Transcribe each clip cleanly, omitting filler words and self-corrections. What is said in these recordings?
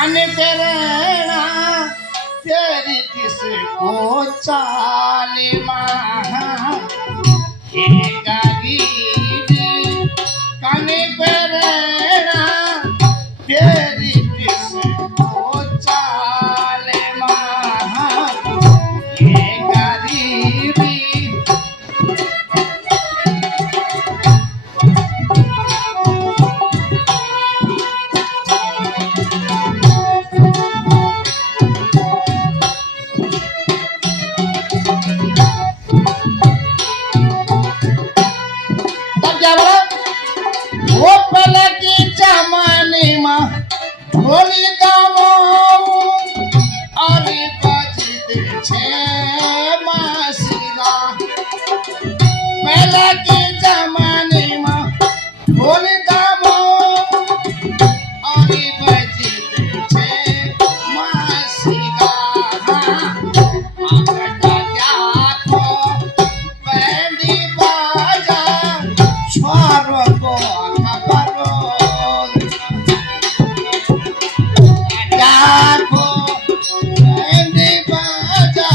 काने तेरा तेरी किसको चाले महा हे गरीबी काने तेरा तेरी किसको चाले महा हे गरीबी वो पहले की जमाने में ढोली गावो और बजते छे मासीला पहले के जमाने में ढोली गावो और बजते छे मासीला आगटा क्या को बैंडी बाजा छोरो को खबरो जाको बैंडी बाजा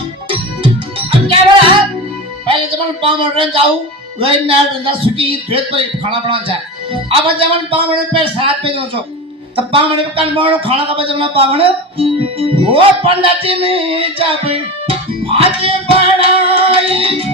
अब क्या बोला पहले जमान पामर रन जाऊ वही नाल रंदा सुकी द्वेत पर खाना बना जाए अब जमान पामर पे साथ पे जो छो तब पामर पे कान मारो खाना का जमान पामर वो पंडित ने जब भाजी बनाई